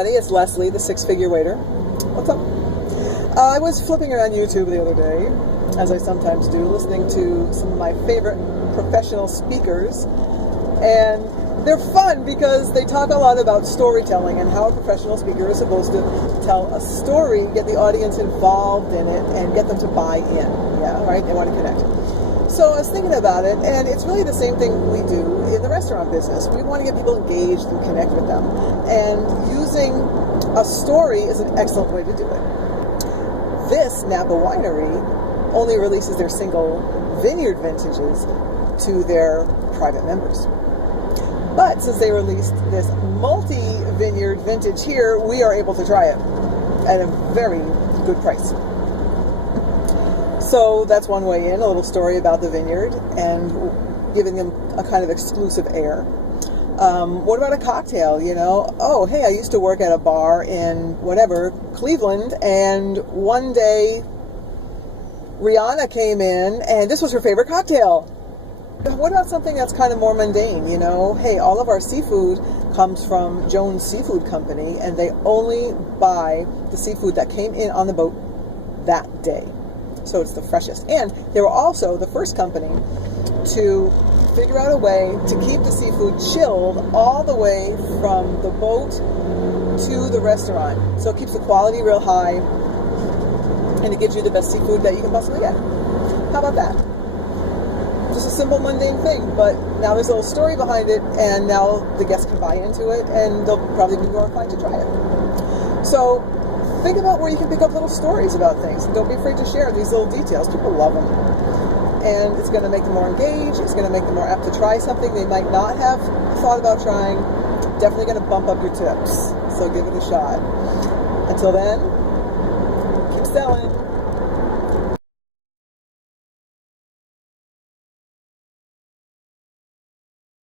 everybody, it's Leslie, the six-figure waiter. What's up? I was flipping around YouTube the other day, as I sometimes do, listening to some of my favorite professional speakers, and they're fun because they talk a lot about storytelling and how a professional speaker is supposed to tell a story, get the audience involved in it, and get them to buy in. Yeah, right? They want to connect. So I was thinking about it, and it's really the same thing we do in the restaurant business. We want to get people engaged and connect with them. And using a story is an excellent way to do it. This Napa winery only releases their single vineyard vintages to their private members. But since they released this multi-vineyard vintage here, we are able to try it at a very good price. So that's one way in, a little story about the vineyard and giving them a kind of exclusive air. What about a cocktail, you know? Oh, hey, I used to work at a bar in whatever, Cleveland, and one day Rihanna came in and this was her favorite cocktail. What about something that's kind of more mundane, you know? Hey, all of our seafood comes from Jones Seafood Company, and they only buy the seafood that came in on the boat that day. So it's the freshest. And they were also the first company to figure out a way to keep the seafood chilled all the way from the boat to the restaurant. So it keeps the quality real high, and it gives you the best seafood that you can possibly get. How about that? Just a simple, mundane thing, but now there's a little story behind it, and now the guests can buy into it, and they'll probably be more inclined to try it. So think about where you can pick up little stories about things, and don't be afraid to share these little details. People love them. And it's going to make them more engaged. It's going to make them more apt to try something they might not have thought about trying. Definitely going to bump up your tips. So give it a shot. Until then, keep selling.